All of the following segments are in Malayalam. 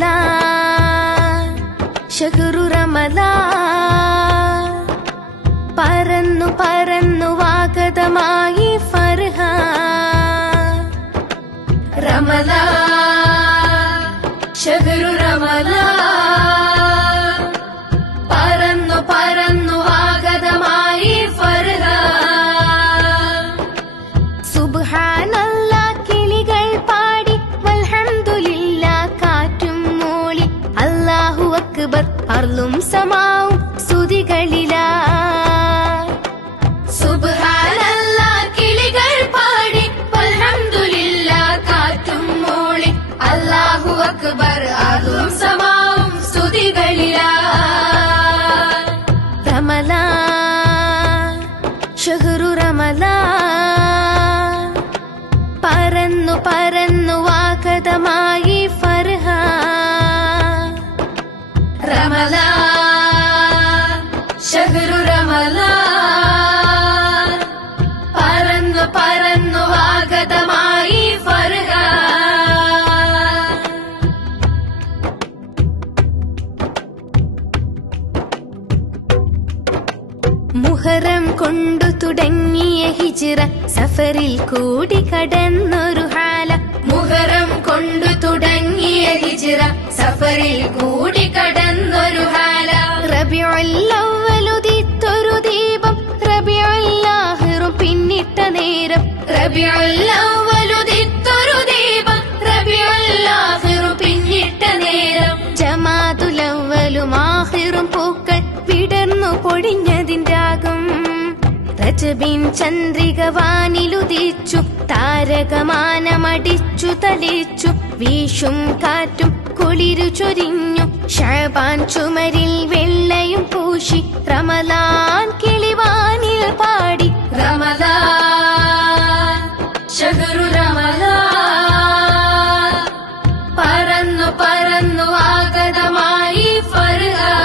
റമളാൻ ശഹ്റു റമളാൻ പറന്നു പറന്നു വാഗതമായി ഫർഹാൻ റമളാൻ ശഹ്റു റമളാൻ പറന്നു പറന്നു വാഗതമായി ഫർഹാൻ സുബ്ഹാനല്ലാഹ് കിളികൾ പാടി വൽഹംദുലില്ലാഹ് കാറ്റും മൂളി അല്ലാഹു അക്ബർ അർളും സമാവും സ്തുതികളിലാ സുബ്ഹാനല്ലാഹ് കിളികൾ പാടി വൽഹംദുലില്ലാഹ് കാറ്റും മൂളി അല്ലാഹു അക്ബർ അർളും സമാവും സ്തുതികളിലാ റമളാൻ ശഹ്റു റമളാൻ പറന്നു പറന്നു വാഗതമായി ഫർഹാൻ റമളാൻ ശഹ്റു റമളാൻ പറന്നു പറന്നു വാഗതമായി ഫർഹാൻ മുഹറം കൊണ്ടു തുടങ്ങിയ ഹിജ്റ സഫറിൽ കൂടി കടന്നൊരു ഹാല മുഹറം കൊണ്ടു തുടങ്ങിയ ഹിജ്റ സഫറിൽ കൂടി കടന്നൊരു ഹാല റബീഉൽ അവ്വലുദിത്തൊരു ദീപം റബീഉൽ ആഖിറും പിന്നിട്ട നേരം റബീഉൽ അവ്വലുദിത്തൊരു ദീപം റബീഉൽ ആഖിറും പിന്നിട്ട നേരം ജമാഅത്തുൽ അവ്വലും ആഖിറും പൂക്കൾ വിടർന്നു പൊടിഞ്ഞതിൻ്റാകും രജബിൻ ചന്ദ്രിക വാനിലുദിച്ചു താരകമാനമടിച്ചു തളിച്ചു വീശും കാറ്റും കുളിരു ചൊരിഞ്ഞു ശഅബാൻ ചുമരിൽ വെള്ളയും പൂശി റമളാൻ കിളിവാനിൽ പാടി റമളാൻ ശഹ്റു റമളാൻ പറന്നു പറന്നു ആഗതമായി ഫർഹാൻ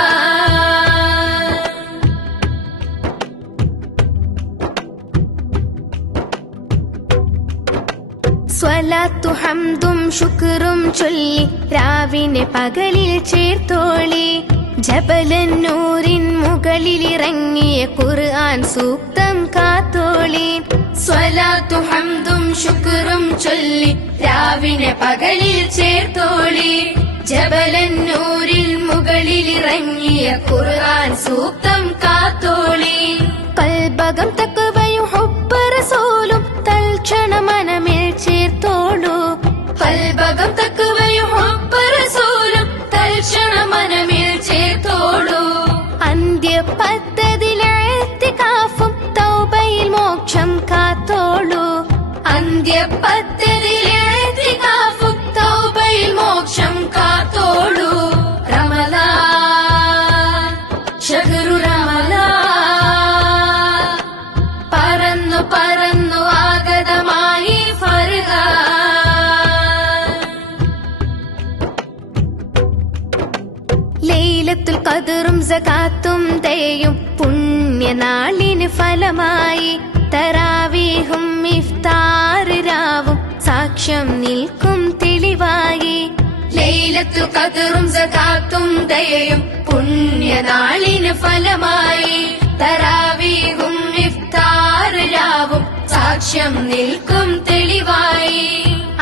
സ്വലാത്തു ഹംദും ശുക്റും ചൊല്ലി രാവിനെ പകലിൽ ചേർത്തോളി ജബലന്നൂരിൻ മുകളിലിറങ്ങിയ ഖുർആൻ സൂക്തം കാത്തോളി സ്വലാത്തു ഹംദും ശുക്റും ചൊല്ലി രാവിനെ പകലിൽ ചേർത്തോളി ജബലന്നൂരിൽ മുകളിലിറങ്ങിയ ഖുർആൻ സൂക്തം കാത്തോളി കൽബകം തഖ്വയും ഹുബ്ബ് റസൂലും തൽക്ഷണ മനമിൽ ചേർത്തോളൂ കൽബകം തഖ്വയും ഹുബ്ബ് റസൂലും തൽക്ഷണ മനമിൽ ചേർത്തോളൂ അന്ത്യ പദ്ധതിയിലെ ഇത്തികാഫും തൗബയിൽ മോക്ഷം കാത്തോളൂ അന്ത്യ പദ്ധതിയിലെ ഇത്തികാഫും തൗബയിൽ മോക്ഷം കാത്തോളൂ റമളാൻ ശഹ്റു റമളാൻ പറന്നു പറന്നു ആഗതമായി ഫർഹാൻ ലൈലത്തുൽ ഖദ്റും സകാത്തും ദയയും പുണ്യനാളിന് ഫലമായി തറാവീഹും ഇഫ്താർ രാവും സാക്ഷ്യം നിൽക്കും തെളിവായി ലൈലത്തുൽ ഖദ്റും സകാത്തും ദയയും പുണ്യനാളിന് ഫലമായി തറാവീഹും ഇഫ്താർ രാവും സാക്ഷ്യം നിൽക്കും തെളിവായി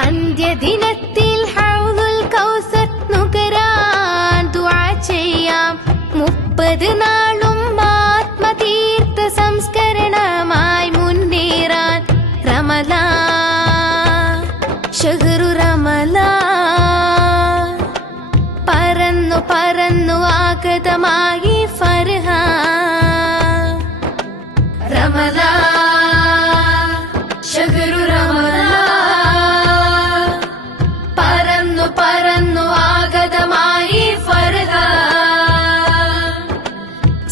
അന്ത്യദിനത്തിൽ ഹൗദുൽ കൗസർ നുകരാൻ ദുആ ചെയ്യാം 30 നാളും ആത്മതീർത്ഥ സംസ്കരണമായി മുന്നേറാൻ റമളാൻ ശഹ്റു റമളാൻ പറന്നു പറന്നു ആഗതമായി ഫർഹാൻ റമളാൻ ശഹ്റു റമളാൻ പറന്നു പറന്നു ആഗതമായി ഫർഹാൻ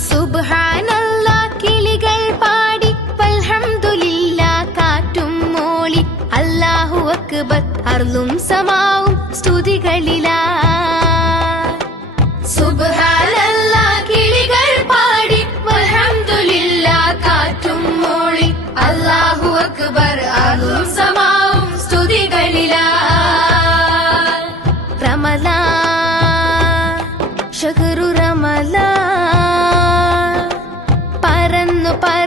സുബ്ഹാനല്ലാഹ് കിളികൾ പാടി വൽഹംദുലില്ലാഹ് കാറ്റും മൂളി അല്ലാഹു അക്ബർ അർളും സമാവും സ്തുതികളിലാ സുബ്ഹാനല്ലാഹ് കിളികൾ പാടി വൽഹംദുലില്ലാഹ് കാറ്റും മൂളി പറന്നു